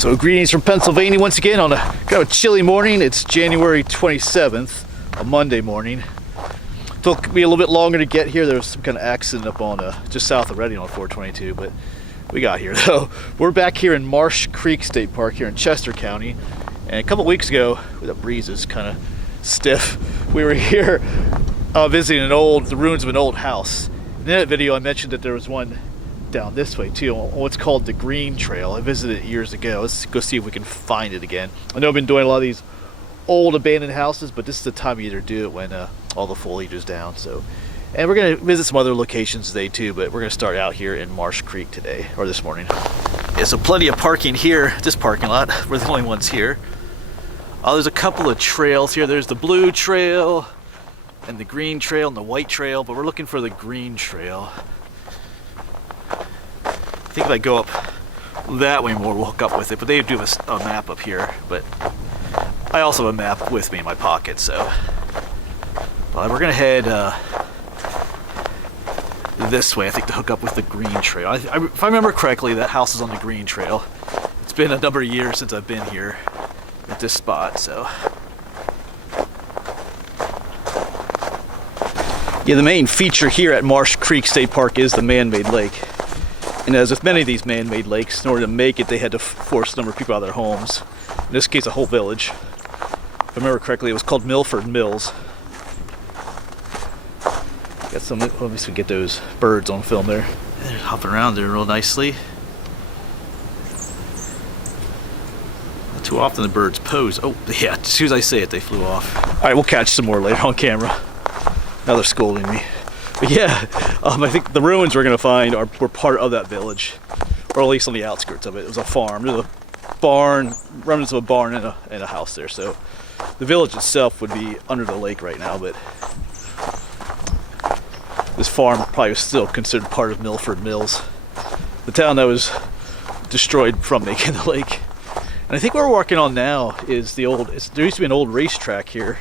So greetings from Pennsylvania once again on a kind of a chilly morning. It's January 27th, a Monday morning. Took me a little bit longer to get here. There was some kind of accident up on just south of Reading on 422, but we got here though. We're back here in Marsh Creek State Park here in Chester County. And a couple weeks ago, the breeze is kind of stiff, we were here visiting the ruins of an old house. In that video I mentioned that there was one down this way too, on what's called the Green Trail. I visited it years ago. Let's go see if we can find it again. I know I've been doing a lot of these old abandoned houses, but this is the time of year to do it when all the foliage is down. So, and we're gonna visit some other locations today too, but we're gonna start out here in Marsh Creek today, or this morning. Yeah, so plenty of parking here, this parking lot. We're the only ones here. There's a couple of trails here. There's the blue trail and the green trail and the white trail, but we're looking for the green trail. I think if I go up that way more, we'll hook up with it, but they do have a map up here, but I also have a map with me in my pocket, so we're gonna head this way, I think, to hook up with the green trail. If I remember correctly, that house is on the green trail. It's been a number of years since I've been here at this spot, so. Yeah, the main feature here at Marsh Creek State Park is the man-made lake. And as with many of these man-made lakes, in order to make it, they had to force a number of people out of their homes. In this case, a whole village. If I remember correctly, it was called Milford Mills. Got some, let me see if we can get those birds on film there. They're hopping around there real nicely. Not too often the birds pose. Oh, yeah, as soon as I say it, they flew off. All right, we'll catch some more later on camera. Now they're scolding me. But yeah, I think the ruins we're gonna find were part of that village, or at least on the outskirts of it. It was a farm. There's a barn, remnants of a barn and a house there. So the village itself would be under the lake right now, but this farm probably was still considered part of Milford Mills, the town that was destroyed from making the lake. And I think what we're working on now is there used to be an old racetrack here,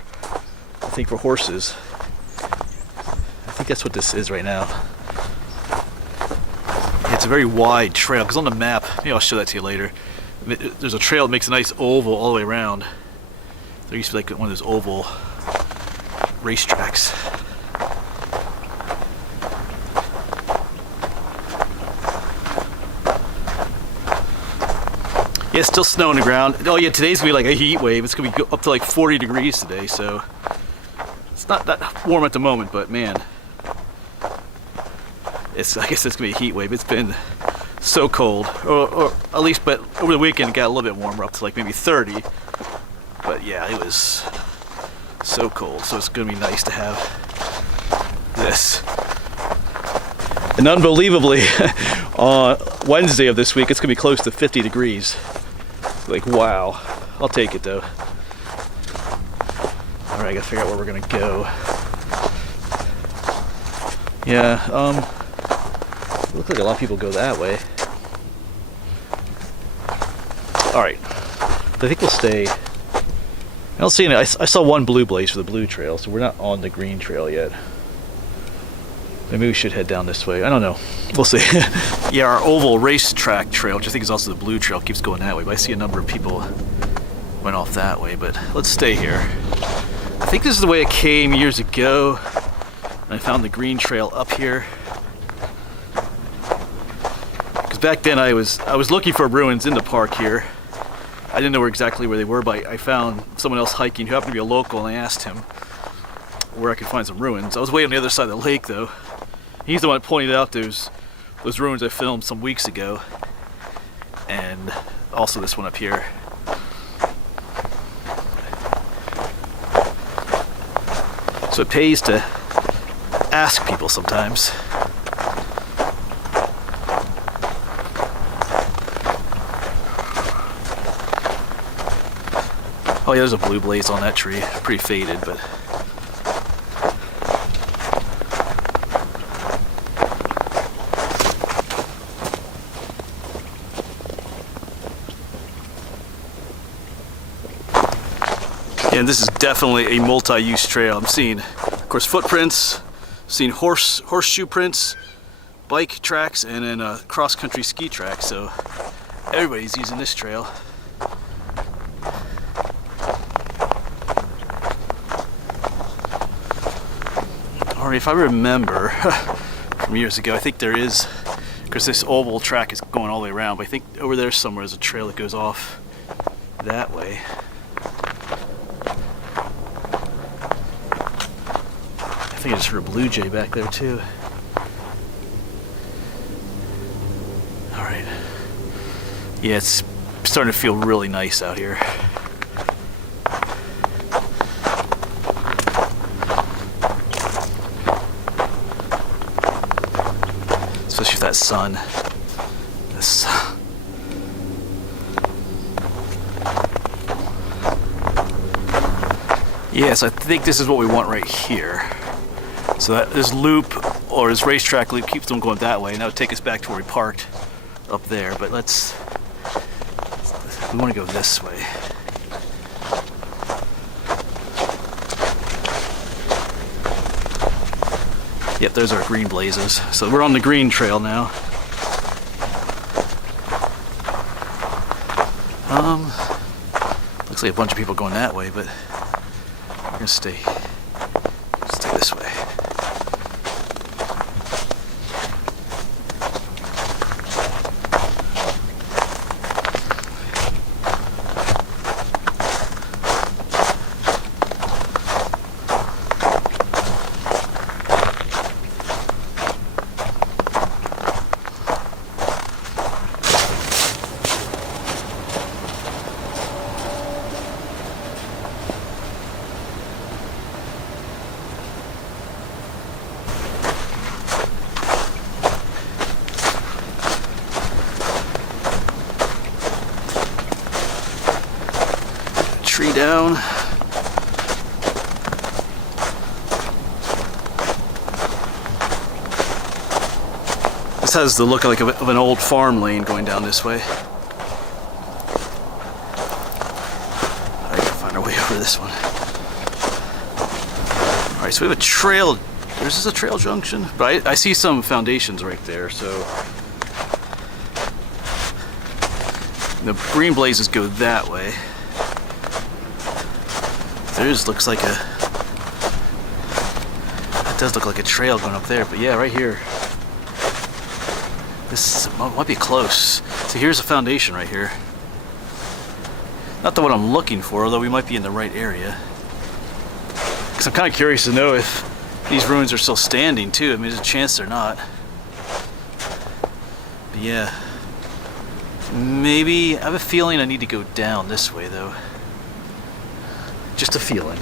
I think, for horses. I think that's what this is right now. It's a very wide trail, because on the map, maybe I'll show that to you later, there's a trail that makes a nice oval all the way around. There used to be like one of those oval racetracks. Yeah, it's still snow on the ground. Oh yeah, today's gonna be like a heat wave. It's gonna be up to like 40 degrees today, so it's not that warm at the moment, but man, I guess it's gonna be a heat wave. It's been so cold, or at least, but over the weekend it got a little bit warmer, up to like maybe 30. But yeah, it was so cold, so it's gonna be nice to have this. And unbelievably, on Wednesday of this week, it's gonna be close to 50 degrees. Like, wow. I'll take it though. All right, I gotta figure out where we're gonna go. Yeah, looks like a lot of people go that way. All right, I think we'll stay. I don't see any. I saw one blue blaze for the blue trail, so we're not on the green trail yet. Maybe we should head down this way. I don't know. We'll see. Yeah, our oval racetrack trail, which I think is also the blue trail, keeps going that way. But I see a number of people went off that way. But let's stay here. I think this is the way I came years ago. And I found the green trail up here. Because back then I was looking for ruins in the park here. I didn't know exactly where they were, but I found someone else hiking who happened to be a local, and I asked him where I could find some ruins. I was way on the other side of the lake though. He's the one that pointed out those ruins I filmed some weeks ago, and also this one up here. So it pays to ask people sometimes. Oh yeah, there's a blue blaze on that tree. Pretty faded, but and this is definitely a multi-use trail. I'm seeing, of course, footprints, seeing horseshoe prints, bike tracks, and then a cross-country ski track. So everybody's using this trail. Alright, if I remember from years ago, I think there is, because this oval track is going all the way around, but I think over there somewhere is a trail that goes off that way. I think I just heard a blue jay back there too. Alright. Yeah, it's starting to feel really nice out here. Especially with that sun. Yes, I think this is what we want right here. So that this loop, or this racetrack loop, keeps them going that way, and that would take us back to where we parked up there. But we want to go this way. Yep, those are green blazes. So we're on the green trail now. Looks like a bunch of people going that way, but we're gonna stay this way. Tree down. This has the look like of an old farm lane going down this way. I gotta find our way over this one. Alright, so we have a trail. There's just a trail junction, but I see some foundations right there, so the green blazes go that way. Theirs looks like it does look like a trail going up there, but yeah, right here. This might be close. So here's a foundation right here. Not the one I'm looking for, although we might be in the right area. Because I'm kind of curious to know if these ruins are still standing too. I mean, there's a chance they're not. But yeah. Maybe, I have a feeling I need to go down this way though. Just a feeling.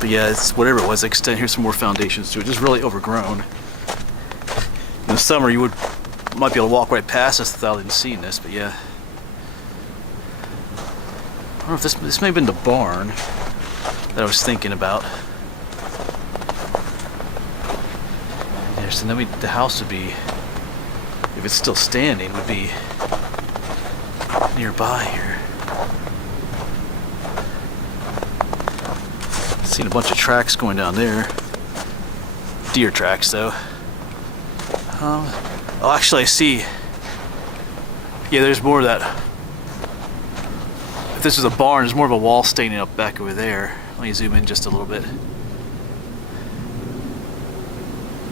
But yeah, it's whatever it was, extend. Here's some more foundations to it. Just really overgrown. In the summer, you might be able to walk right past us without even seeing this. But yeah, I don't know if this may have been the barn that I was thinking about. So then the house would be, if it's still standing, would be nearby here. Seen a bunch of tracks going down there. Deer tracks though. Oh, actually I see. Yeah, there's more of that. If this is a barn, there's more of a wall standing up back over there. Let me zoom in just a little bit.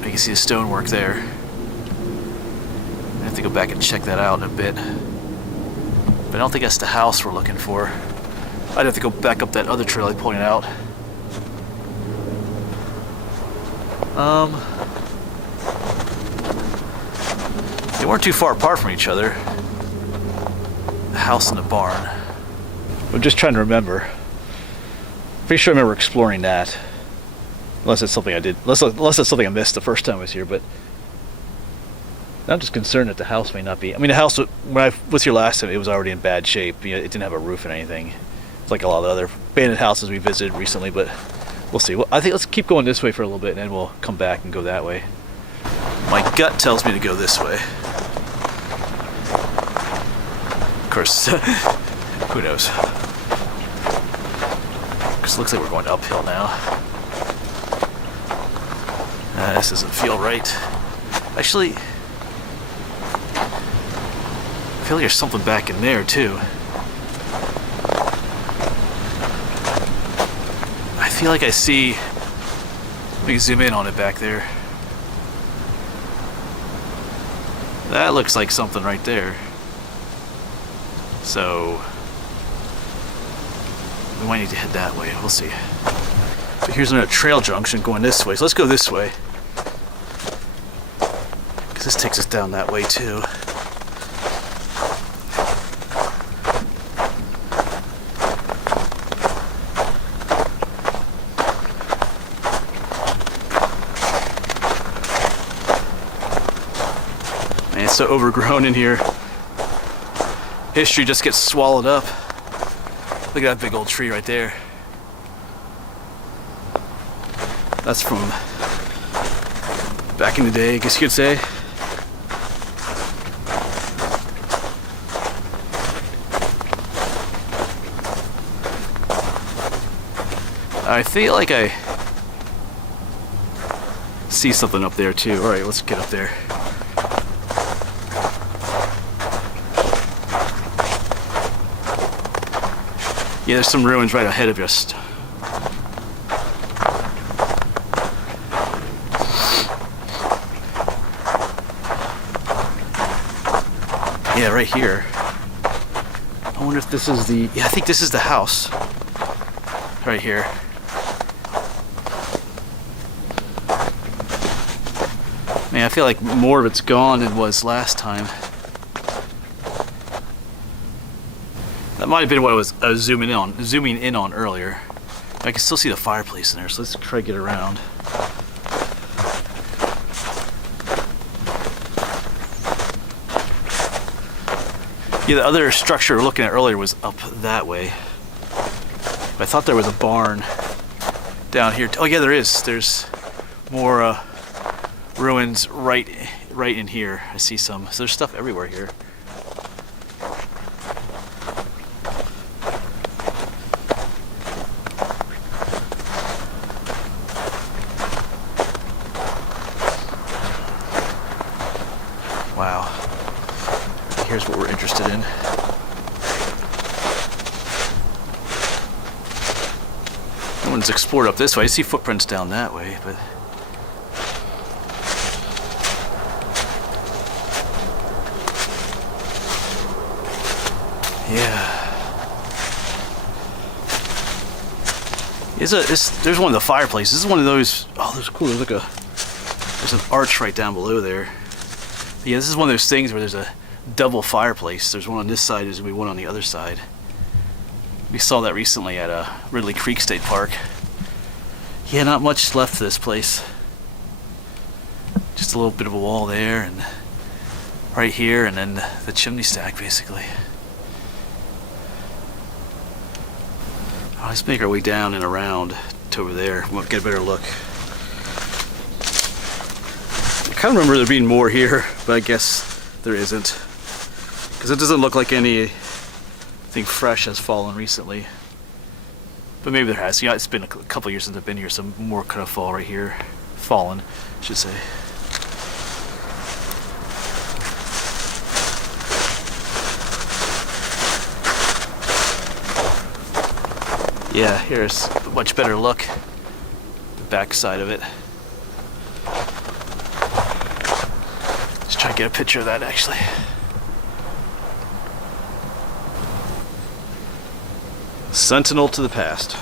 You can see the stonework there. I have to go back and check that out in a bit. But I don't think that's the house we're looking for. I'd have to go back up that other trail I pointed out. They weren't too far apart from each other. The house and the barn. I'm just trying to remember. Pretty sure I remember exploring that. Unless it's something I did. Unless it's something I missed the first time I was here, but I'm just concerned that the house may not be. I mean, the house, when I was here last time, it was already in bad shape. You know, it didn't have a roof and anything. It's like a lot of the other abandoned houses we visited recently, but we'll see. Well, I think let's keep going this way for a little bit, and then we'll come back and go that way. My gut tells me to go this way. Of course, who knows? Because it looks like we're going uphill now. This doesn't feel right. Actually, I feel like there's something back in there too. feel like I see, let me zoom in on it back there. That looks like something right there. So we might need to head that way, we'll see. But here's another trail junction going this way, so let's go this way. Because this takes us down that way too. Man, it's so overgrown in here. History just gets swallowed up. Look at that big old tree right there. That's from back in the day, I guess you could say. I feel like I see something up there too. All right, let's get up there. Yeah, there's some ruins right ahead of us. Yeah, right here. I wonder if this is the... Yeah, I think this is the house. Right here. Man, I feel like more of it's gone than it was last time. That might have been what I was zooming in on earlier. I can still see the fireplace in there, so let's try to get around. Yeah, the other structure we were looking at earlier was up that way. But I thought there was a barn down here. Oh yeah, there is. There's more ruins right in here. I see some. So there's stuff everywhere here. Wow. Here's what we're interested in. No one's explored up this way. I see footprints down that way, but... Yeah. There's one of the fireplaces. This is one of those... Oh, there's cool. There's an arch right down below there. Yeah, this is one of those things where there's a double fireplace. There's one on this side, there's going to be one on the other side. We saw that recently at Ridley Creek State Park. Yeah, not much left to this place. Just a little bit of a wall there, and right here, and then the chimney stack, basically. Let's make our way down and around to over there. We'll get a better look. I kind of remember there being more here, but I guess there isn't. Because it doesn't look like anything fresh has fallen recently. But maybe there has. Yeah, it's been a couple years since I've been here, so more could have fallen right here. Fallen, I should say. Yeah, here's a much better look. The back side of it. Let's try to get a picture of that actually. Sentinel to the past.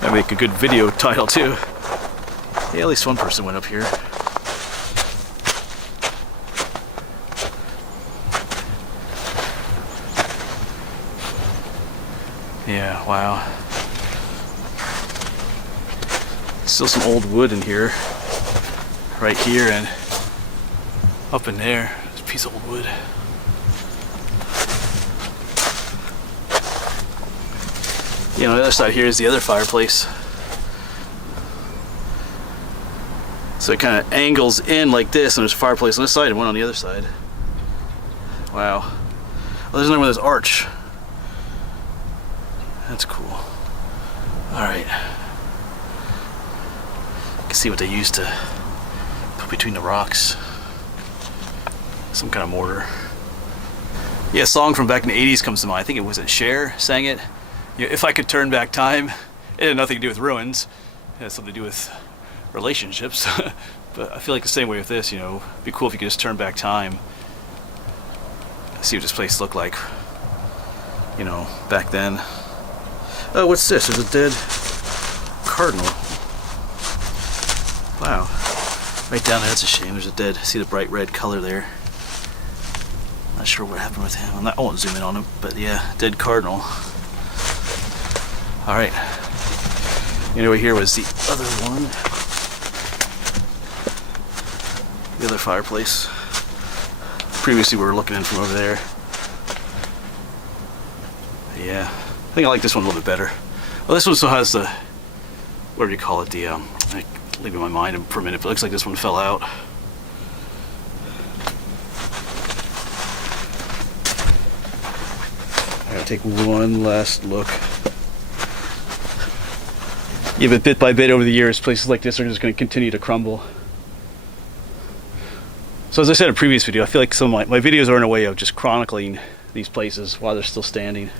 That'd make a good video title too. Yeah, at least one person went up here. Yeah, wow. Still some old wood in here. Right here and up in there. There's a piece of old wood. You know, the other side here is the other fireplace. So it kind of angles in like this, and there's a fireplace on this side and one on the other side. Wow. Well, there's another one with this arch. That's cool. Alright. You can see what they used to put between the rocks. Some kind of mortar. Yeah, a song from back in the 80s comes to mind. I think it was Cher sang it. if I could turn back time, it had nothing to do with ruins. It had something to do with relationships. But I feel like the same way with this, it'd be cool if you could just turn back time, see what this place looked like, back then. Oh, what's this? There's a dead cardinal. Wow. Right down there, that's a shame. There's a dead, see the bright red color there. Not sure what happened with him. I won't zoom in on him, but yeah, dead cardinal. All right. Anyway, here was the other one. The other fireplace. Previously we were looking in from over there. Yeah, I think I like this one a little bit better. Well, this one still has the, whatever you call it, the, leaving my mind for a minute, but it looks like this one fell out. I gotta take one last look. Yeah, but bit by bit over the years, places like this are just going to continue to crumble. So as I said in a previous video, I feel like some of my videos are in a way of just chronicling these places while they're still standing,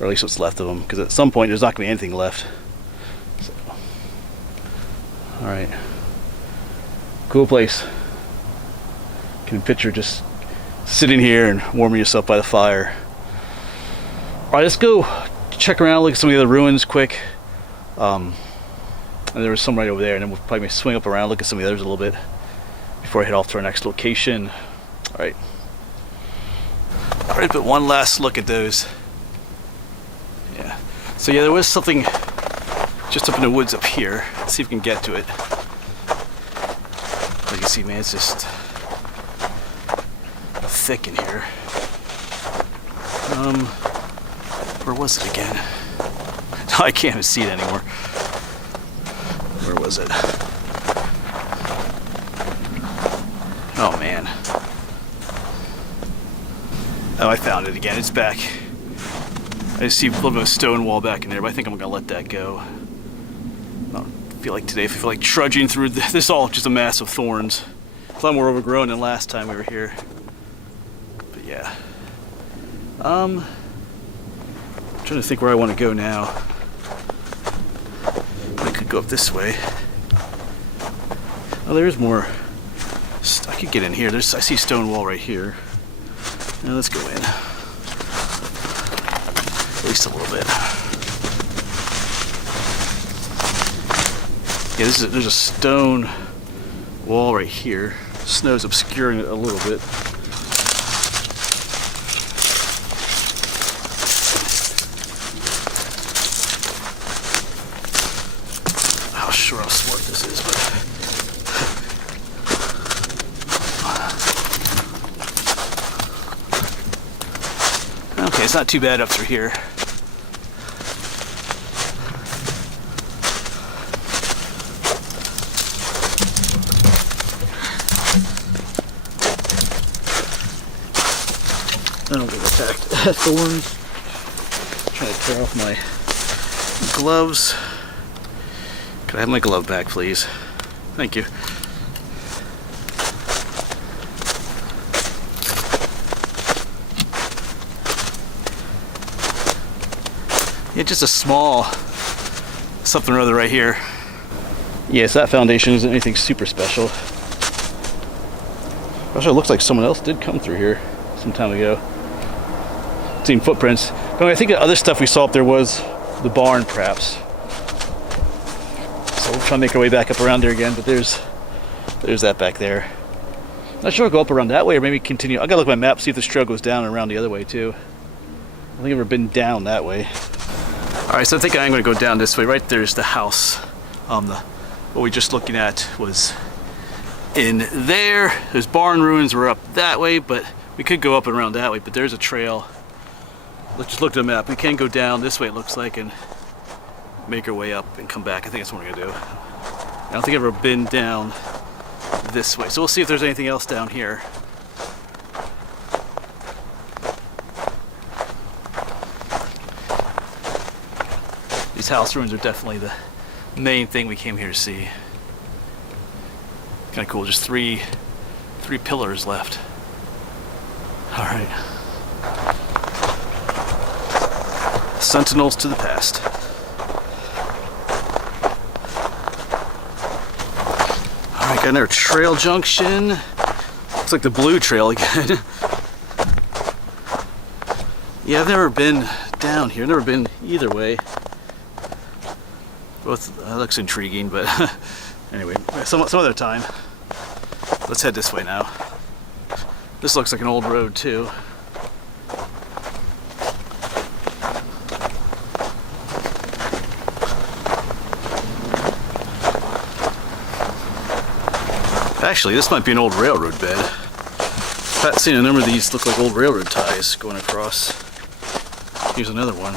or at least what's left of them, because at some point there's not going to be anything left. So, all right, cool place. You can picture just sitting here and warming yourself by the fire. All right, let's go check around, look at some of the other ruins quick. And there was some right over there, and then we'll probably swing up around, look at some of the others a little bit before I head off to our next location. All right, but one last look at those. Yeah, so yeah, there was something just up in the woods up here. Let's see if we can get to it. As you can see, man, it's just thick in here. Where was it again? I can't even see it anymore. Where was it? Oh man. Oh, I found it again. It's back. I just see a little bit of a stone wall back in there, but I think I'm gonna let that go. I don't feel like today, if I feel like trudging through this, is all just a mass of thorns. It's a lot more overgrown than last time we were here. But yeah. I'm trying to think where I want to go now. I could go up this way. Oh, there's more. I could get in here. I see stone wall right here. Now let's go in. At least a little bit. Yeah, there's a stone wall right here. Snow's obscuring it a little bit. Sure how smart this is, but okay, it's not too bad up through here. I don't get attacked. Thorns. Trying to tear off my gloves. Could I have my glove back, please? Thank you. Yeah, just a small something or other right here. Yes, that foundation isn't anything super special. Actually, it looks like someone else did come through here some time ago. Seen footprints. But I think the other stuff we saw up there was the barn, perhaps. So we'll try to make our way back up around there again, but there's that back there. Not sure I'll go up around that way or maybe continue. I gotta look at my map, see if the trail goes down and around the other way too. I don't think I've ever been down that way. Alright, so I think I'm gonna go down this way. Right there's the house. What we were just looking at was in there. Those barn ruins were up that way, but we could go up and around that way, but there's a trail. Let's just look at the map. We can go down this way, it looks like, and make our way up and come back. I think that's what we're gonna do. I don't think I've ever been down this way. So we'll see if there's anything else down here. These house ruins are definitely the main thing we came here to see. Kind of cool, just three pillars left. All right. Sentinels to the past. Alright, got another trail junction. Looks like the blue trail again. Yeah, I've never been down here, never been either way. Both looks intriguing, but anyway, some other time. Let's head this way now. This looks like an old road too. Actually, this might be an old railroad bed. I've seen a number of these look like old railroad ties going across. Here's another one.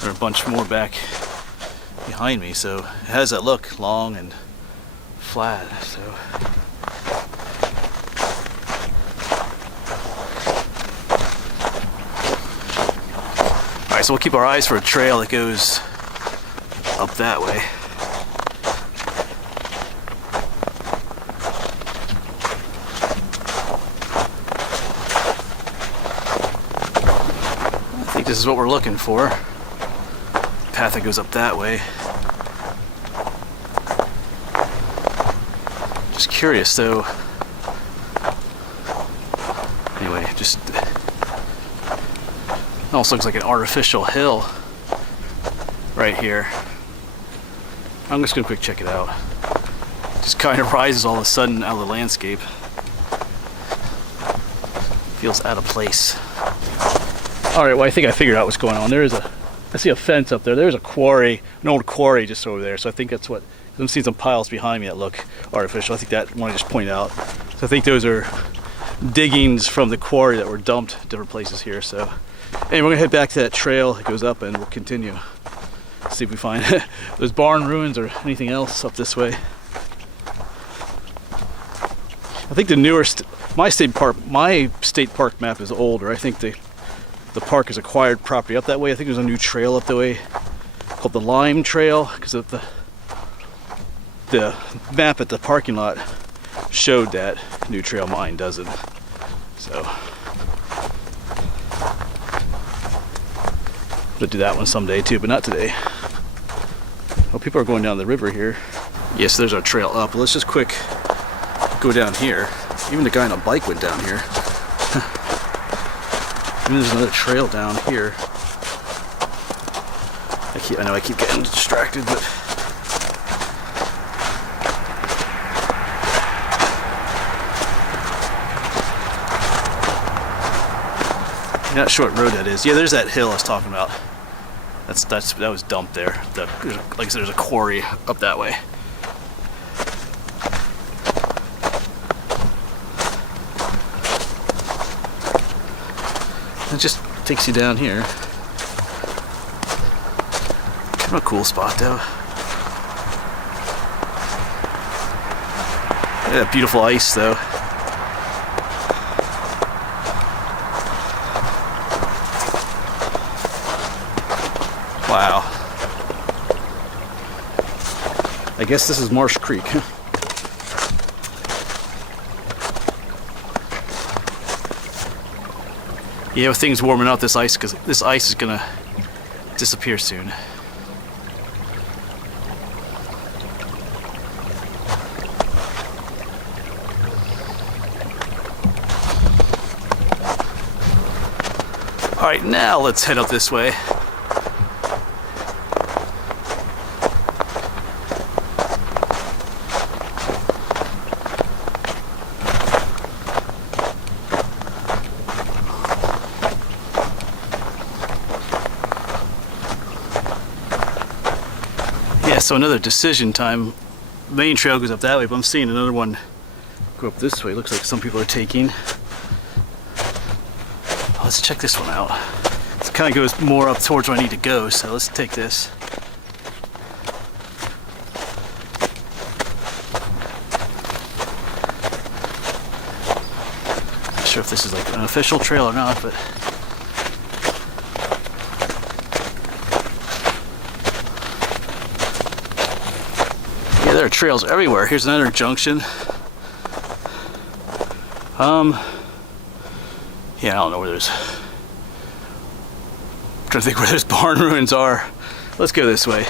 There are a bunch more back behind me, so it has that look, long and flat. So all right, so we'll keep our eyes for a trail that goes up that way. I think this is what we're looking for. Path that goes up that way. Just curious though. Anyway, just almost looks like an artificial hill right here. I'm just gonna quick check it out. Just kind of rises all of a sudden out of the landscape. Feels out of place. All right, well, I think I figured out what's going on. I see a fence up there. There's a quarry, an old quarry just over there. So I think that's what, I'm seeing some piles behind me that look artificial. I think that one I just pointed out. So I think those are diggings from the quarry that were dumped different places here. So anyway, we're gonna head back to that trail that goes up and we'll continue. See if we find those barn ruins or anything else up this way. I think the newer, my state park map is older. I think the park is acquired property up that way. I think there's a new trail up that way called the Lime Trail because of the map at the parking lot showed that new trail. Mine doesn't. So we'll do that one someday too, but not today. Well, people are going down the river here. Yes, there's our trail up. Let's just quick go down here. Even the guy on a bike went down here. And there's another trail down here. I know I keep getting distracted, but you're not sure what road that is. Yeah, there's that hill I was talking about. That was dumped there. Like I said, there's a quarry up that way. It just takes you down here. Kind of a cool spot though. Yeah, beautiful ice though. Wow. I guess this is Marsh Creek. Yeah, with things warming up, this ice is gonna disappear soon. All right, now let's head up this way. So another decision time. Main trail goes up that way, but I'm seeing another one go up this way. Looks like some people are taking. Let's check this one out. It kind of goes more up towards where I need to go, so let's take this. Not sure if this is like an official trail or not, but yeah, there are trails everywhere. Here's another junction. Yeah, I don't know where there's. I'm trying to trying to think where those barn ruins are. Let's go this way.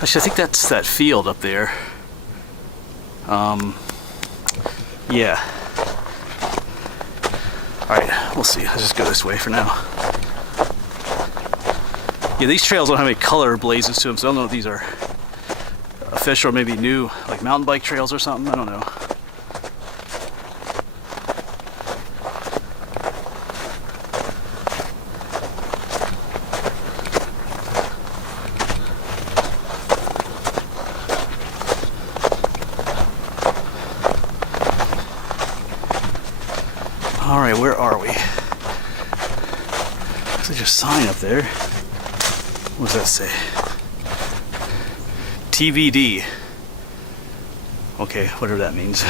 Actually, I think that's that field up there. Yeah. Alright, we'll see. Let's just go this way for now. Yeah, these trails don't have any color blazes to them, so I don't know if these are official or maybe new, like mountain bike trails or something. I don't know. All right, where are we? There's a sign up there. What does that say? TVD. Okay, whatever that means.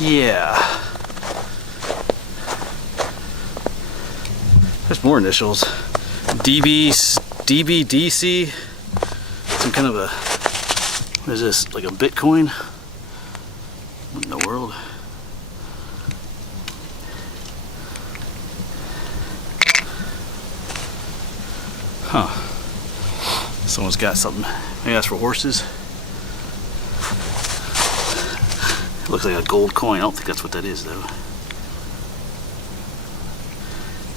Yeah. There's more initials. DBDC. Some kind of a, what is this, like a Bitcoin? What in the world? Huh. Someone's got something. Maybe that's for horses. It looks like a gold coin. I don't think that's what that is, though.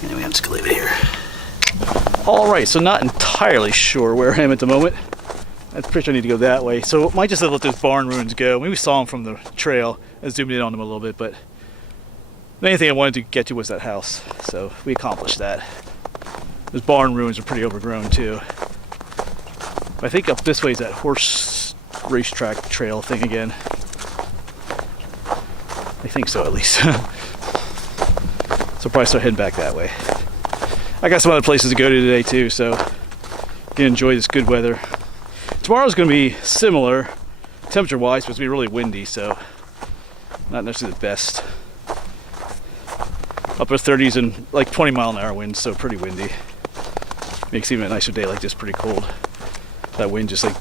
Anyway, I'm just gonna leave it here. Alright, so not entirely sure where I am at the moment. I'm pretty sure I need to go that way. So I might just let those barn ruins go. Maybe we saw them from the trail. I zoomed in on them a little bit, but the main thing I wanted to get to was that house. So we accomplished that. Those barn ruins are pretty overgrown too. I think up this way is that horse racetrack trail thing again. I think so, at least. So I'll probably start heading back that way. I got some other places to go to today too, so you can enjoy this good weather. Tomorrow's going to be similar, temperature-wise, but it's going to be really windy, so not necessarily the best. Upper 30s and like 20-mile-an-hour winds, so pretty windy. Makes even a nicer day like this pretty cold. That wind just like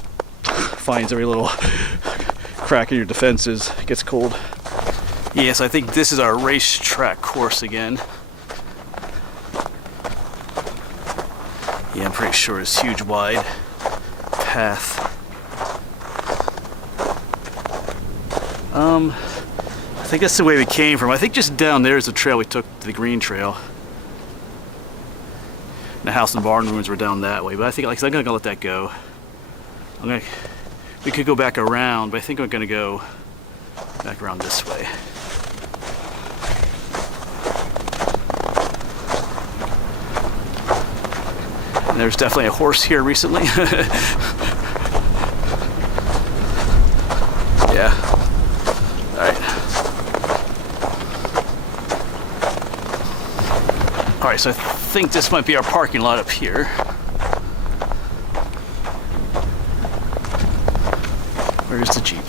finds every little crack in your defenses. It gets cold. Yes, I think this is our racetrack course again. Yeah, I'm pretty sure it's huge wide path. I think that's the way we came from. I think just down there is the trail we took to the green trail. And the house and barn ruins were down that way, but I think like I'm gonna let that go. We could go back around, but I think I'm gonna go back around this way. And there's definitely a horse here recently. Yeah. Alright. Alright, so I think this might be our parking lot up here. Where's the Jeep?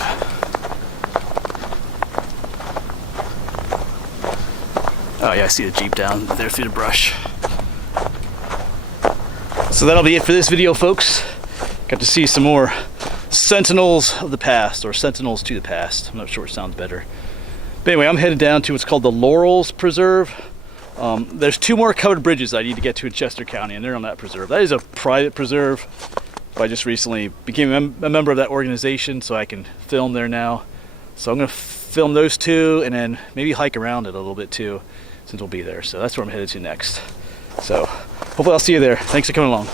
Oh yeah, I see the Jeep down there through the brush. So that'll be it for this video, folks. Got to see some more Sentinels of the past, or Sentinels to the past. I'm not sure which sounds better. But anyway, I'm headed down to what's called the Laurels Preserve. There's 2 more covered bridges I need to get to in Chester County, and they're on that preserve. That is a private preserve. I just recently became a member of that organization, so I can film there now. So I'm going to film those 2, and then maybe hike around it a little bit too, since we'll be there. So that's where I'm headed to next. So hopefully I'll see you there. Thanks for coming along.